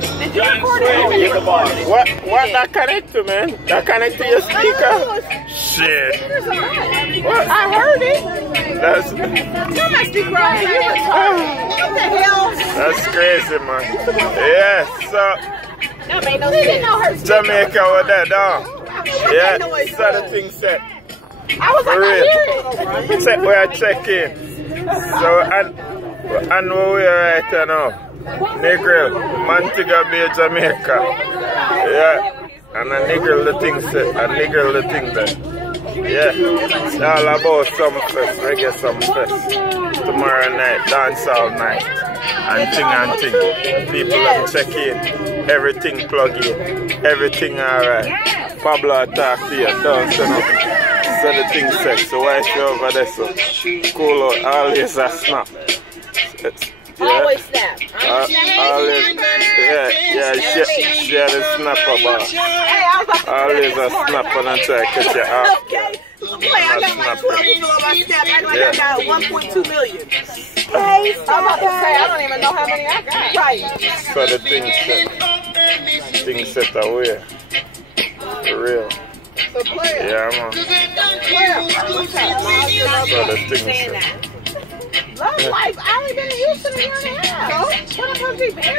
that? Did you record it? What that connect to, man? That connect to your speaker? Shit. What? I heard it. That's... You're my speaker. What the hell? That's crazy, man. Yeah, so... That made no sense. Jamaica with that, dog. Yeah, so the thing set. I was like, I hear it. Check where I check in. So, and where we are right now. Negril, Montego Bay, Jamaica. Yeah, and a negril the thing set, a negril the thing there. Yeah, it's all about some fest, reggae some fest. Tomorrow night, dance all night. And thing. People them check in, everything plug in, everything alright. Pablo talk to you, don't say nothing. So the thing set, so why she over there so cool out, always a snap. Yeah. Always snap. Always, share the snapper bar. Always a snapper and try to catch you off. Okay. I got like 12 people on my snap. I got 1.2 million. I'm about to say, I don't even know how many I got. Right. So the thing set away. For real. So player. Yeah, man. So the thing set. Love life. I only been in Houston a year and a half. What am I supposed to be married?